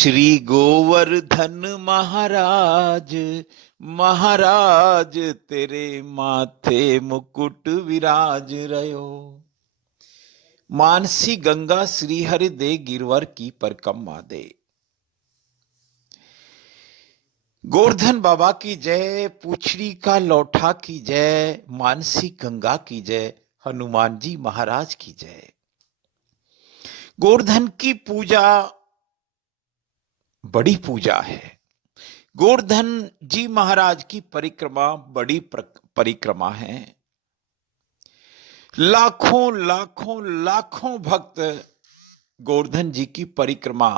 श्री गोवर्धन महाराज, महाराज तेरे माथे मुकुट विराज रयो। मानसी गंगा श्री हरि दे गिरवर की परिक्रमा दे। गोवर्धन बाबा की जय, पूछड़ी का लौठा की जय, मानसी गंगा की जय, हनुमान जी महाराज की जय। गोवर्धन की पूजा बड़ी पूजा है। गोवर्धन जी महाराज की परिक्रमा बड़ी परिक्रमा है। लाखों लाखों लाखों भक्त गोवर्धन जी की परिक्रमा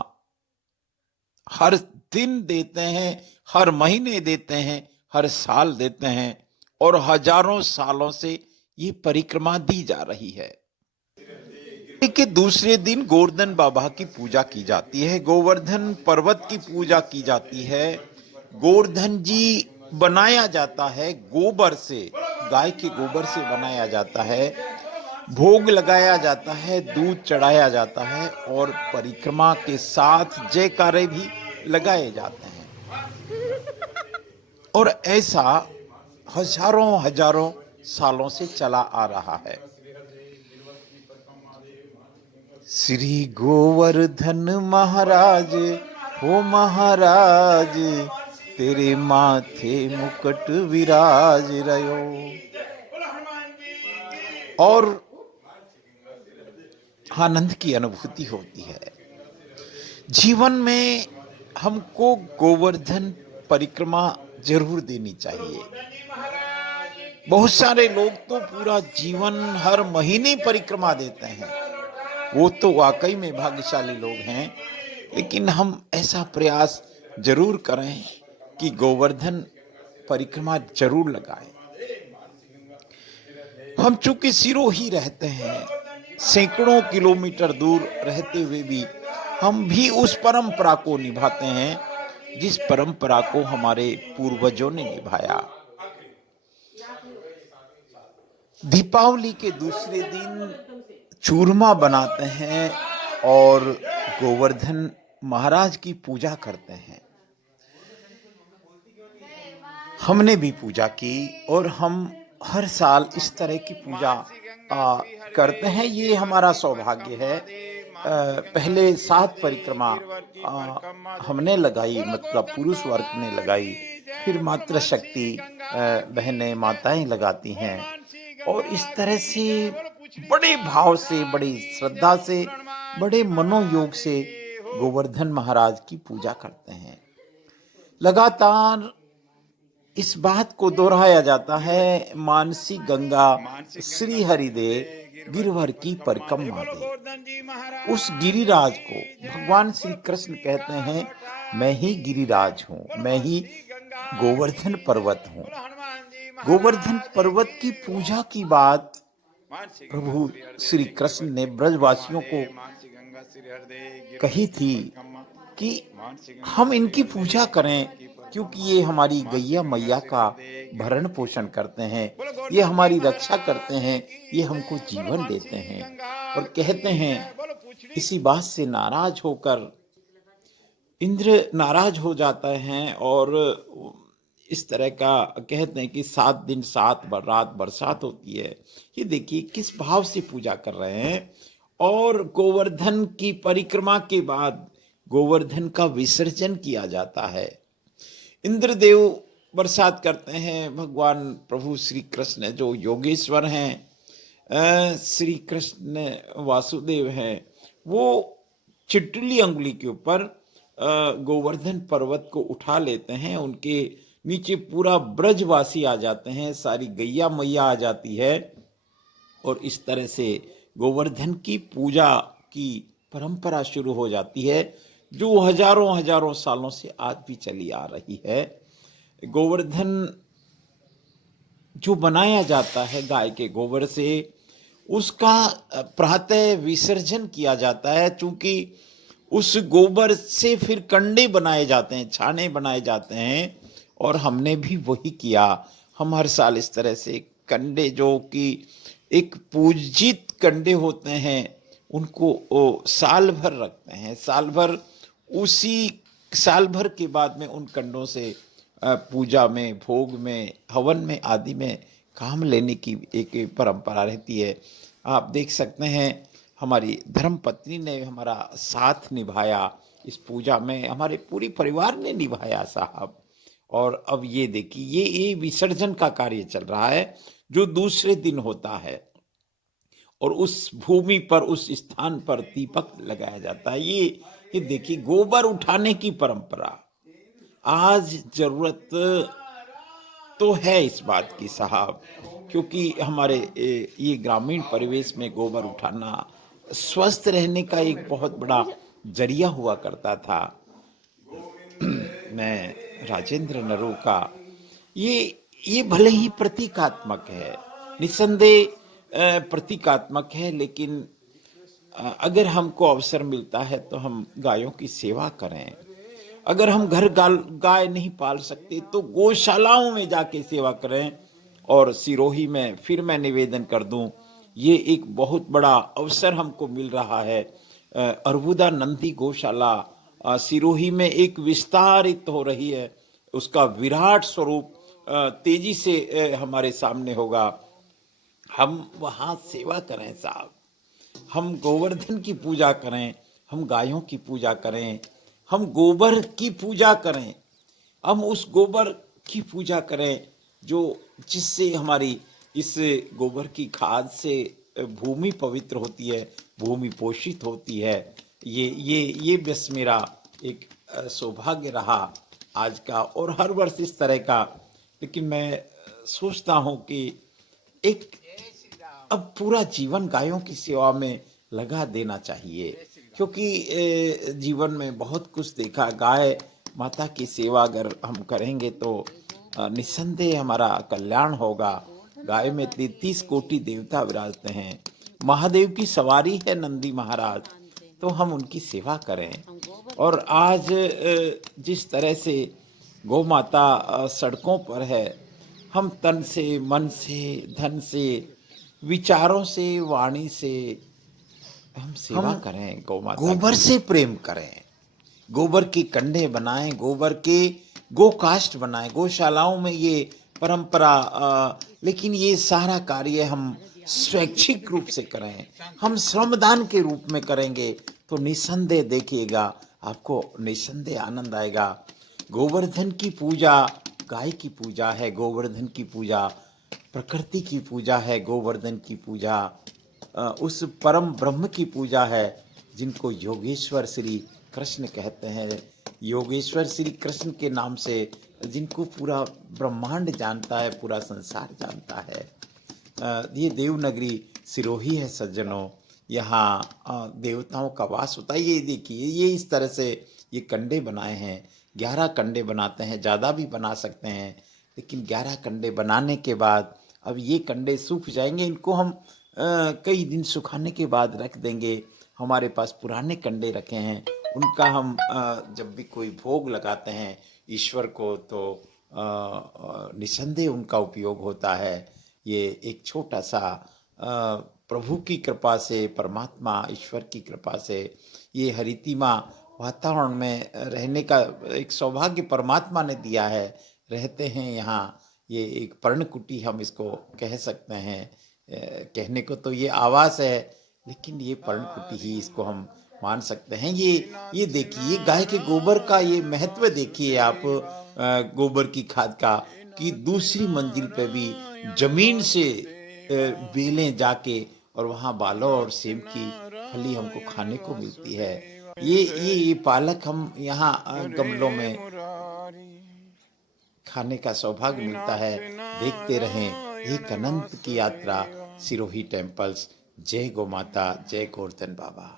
हर दिन देते हैं, हर महीने देते हैं, हर साल देते हैं और हजारों सालों से ये परिक्रमा दी जा रही है। के दूसरे दिन गोवर्धन बाबा की पूजा की जाती है, गोवर्धन पर्वत की पूजा की जाती है। गोवर्धन जी बनाया जाता है गोबर से, गाय के गोबर से बनाया जाता है। भोग लगाया जाता है, दूध चढ़ाया जाता है और परिक्रमा के साथ जयकारे भी लगाए जाते हैं। और ऐसा हजारों हजारों सालों से चला आ रहा है। श्री गोवर्धन महाराज, हो महाराज तेरे माथे मुकुट विराज रयो। और आनंद की अनुभूति होती है। जीवन में हमको गोवर्धन परिक्रमा जरूर देनी चाहिए। बहुत सारे लोग तो पूरा जीवन हर महीने परिक्रमा देते हैं, वो तो वाकई में भाग्यशाली लोग हैं। लेकिन हम ऐसा प्रयास जरूर करें कि गोवर्धन परिक्रमा जरूर लगाएं। हम चूंकि सिरोही रहते हैं, सैकड़ों किलोमीटर दूर रहते हुए भी हम भी उस परंपरा को निभाते हैं जिस परंपरा को हमारे पूर्वजों ने निभाया। दीपावली के दूसरे दिन चूरमा बनाते हैं और गोवर्धन महाराज की पूजा करते हैं। हमने भी पूजा की और हम हर साल इस तरह की पूजा करते हैं। ये हमारा सौभाग्य है। पहले 7 परिक्रमा हमने लगाई, मतलब पुरुष वर्ग ने लगाई, फिर मातृशक्ति बहनें माताएं लगाती हैं और इस तरह से बड़े भाव से, बड़ी श्रद्धा से, बड़े मनोयोग से गोवर्धन महाराज की पूजा करते हैं। लगातार इस बात को दोहराया जाता है, मानसी गंगा श्री हरिदे गिरवर की परिक्रमा दे। उस गिरिराज को भगवान श्री कृष्ण कहते हैं, मैं ही गिरिराज हूं, मैं ही गोवर्धन पर्वत हूं। गोवर्धन पर्वत की पूजा की बात प्रभु श्री कृष्ण ने ब्रजवासियों को कही थी कि हम इनकी पूजा करें, क्योंकि ये हमारी गैया मैया का भरण पोषण करते हैं, ये हमारी रक्षा करते हैं, ये हमको जीवन देते हैं। और कहते हैं इसी बात से नाराज होकर इंद्र नाराज हो जाते हैं और इस तरह का कहते हैं कि 7 दिन 7 रात बरसात होती है। ये देखिए किस भाव से पूजा कर रहे हैं। और गोवर्धन की परिक्रमा के बाद गोवर्धन का विसर्जन किया जाता है। इंद्रदेव बरसात करते हैं। भगवान प्रभु श्री कृष्ण जो योगेश्वर हैं, श्री कृष्ण वासुदेव हैं, वो चिटली अंगुली के ऊपर गोवर्धन पर्वत को उठा लेते हैं। उनके नीचे पूरा ब्रजवासी आ जाते हैं, सारी गैया मैया आ जाती है और इस तरह से गोवर्धन की पूजा की परंपरा शुरू हो जाती है, जो हजारों हजारों सालों से आज भी चली आ रही है। गोवर्धन जो बनाया जाता है गाय के गोबर से, उसका प्रातः विसर्जन किया जाता है। चूंकि उस गोबर से फिर कंडे बनाए जाते हैं, छाने बनाए जाते हैं और हमने भी वही किया। हम हर साल इस तरह से कंडे, जो कि एक पूजित कंडे होते हैं, उनको साल भर रखते हैं। साल भर उसी साल भर के बाद में उन कंडों से पूजा में, भोग में, हवन में आदि में काम लेने की एक परंपरा रहती है। आप देख सकते हैं हमारी धर्मपत्नी ने हमारा साथ निभाया इस पूजा में, हमारे पूरी परिवार ने निभाया साहब। और अब ये देखिए ये विसर्जन का कार्य चल रहा है जो दूसरे दिन होता है और उस भूमि पर, उस स्थान पर दीपक लगाया जाता है। ये देखिए गोबर उठाने की परंपरा आज जरूरत तो है इस बात की साहब, क्योंकि हमारे ये ग्रामीण परिवेश में गोबर उठाना स्वस्थ रहने का एक बहुत बड़ा जरिया हुआ करता था। मैं राजेंद्र नरू का ये भले ही प्रतीकात्मक है, निस्संदेह प्रतीकात्मक है, लेकिन अगर हमको अवसर मिलता है तो हम गायों की सेवा करें। अगर हम घर गाय नहीं पाल सकते तो गौशालाओं में जाके सेवा करें। और सिरोही में फिर मैं निवेदन कर दूं, ये एक बहुत बड़ा अवसर हमको मिल रहा है। अरबुदा नंदी गौशाला सिरोही में एक विस्तारित हो रही है, उसका विराट स्वरूप तेजी से हमारे सामने होगा। हम वहाँ सेवा करें साहब, हम गोवर्धन की पूजा करें, हम गायों की पूजा करें, हम गोबर की पूजा करें, हम उस गोबर की पूजा करें जो जिससे हमारी इस गोबर की खाद से भूमि पवित्र होती है, भूमि पोषित होती है। ये बस मेरा एक सौभाग्य रहा आज का और हर वर्ष इस तरह का। लेकिन मैं सोचता हूँ कि एक अब पूरा जीवन गायों की सेवा में लगा देना चाहिए, क्योंकि जीवन में बहुत कुछ देखा। गाय माता की सेवा अगर हम करेंगे तो निस्संदेह हमारा कल्याण होगा। गाय में 33 कोटि देवता विराजते हैं, महादेव की सवारी है नंदी महाराज, तो हम उनकी सेवा करें। और आज जिस तरह से गौ माता सड़कों पर है, हम तन से, मन से, धन से, विचारों से, वाणी से हम सेवा करें, गौ माता गोबर से प्रेम करें, गोबर के कंडे बनाएं, गोबर के गोकाष्ठ बनाएं। गौशालाओं में ये परंपरा लेकिन ये सारा कार्य हम स्वैच्छिक रूप से करें, हम श्रमदान के रूप में करेंगे तो निस्संदेह देखिएगा आपको निस्संदेह आनंद आएगा। गोवर्धन की पूजा गाय की पूजा है, गोवर्धन की पूजा प्रकृति की पूजा है, गोवर्धन की पूजा उस परम ब्रह्म की पूजा है जिनको योगेश्वर श्री कृष्ण कहते हैं। योगेश्वर श्री कृष्ण के नाम से जिनको पूरा ब्रह्मांड जानता है, पूरा संसार जानता है। ये देवनगरी सिरोही है सज्जनों, यहाँ देवताओं का वास होता है। ये देखिए ये इस तरह से ये कंडे बनाए हैं, 11 कंडे बनाते हैं, ज़्यादा भी बना सकते हैं, लेकिन 11 कंडे बनाने के बाद अब ये कंडे सूख जाएंगे। इनको हम कई दिन सुखाने के बाद रख देंगे। हमारे पास पुराने कंडे रखे हैं, उनका हम जब भी कोई भोग लगाते हैं ईश्वर को तो निसंदेह उनका उपयोग होता है। ये एक छोटा सा प्रभु की कृपा से, परमात्मा ईश्वर की कृपा से ये हरितिमा वातावरण में रहने का एक सौभाग्य परमात्मा ने दिया है। रहते हैं यहाँ, ये एक पर्णकुटी हम इसको कह सकते हैं। कहने को तो ये आवास है, लेकिन ये पर्णकुटी ही इसको हम मान सकते हैं। ये देखिए गाय के गोबर का ये महत्व देखिए आप, गोबर की खाद का, कि दूसरी मंजिल पे भी जमीन से बेलें जाके और वहाँ बालों और सेब की फली हमको खाने को मिलती है। ये पालक हम यहाँ गमलों में खाने का सौभाग्य मिलता है। देखते रहें एक अनंत की यात्रा सिरोही टेम्पल्स। जय गौ माता, जय गोवर्धन बाबा।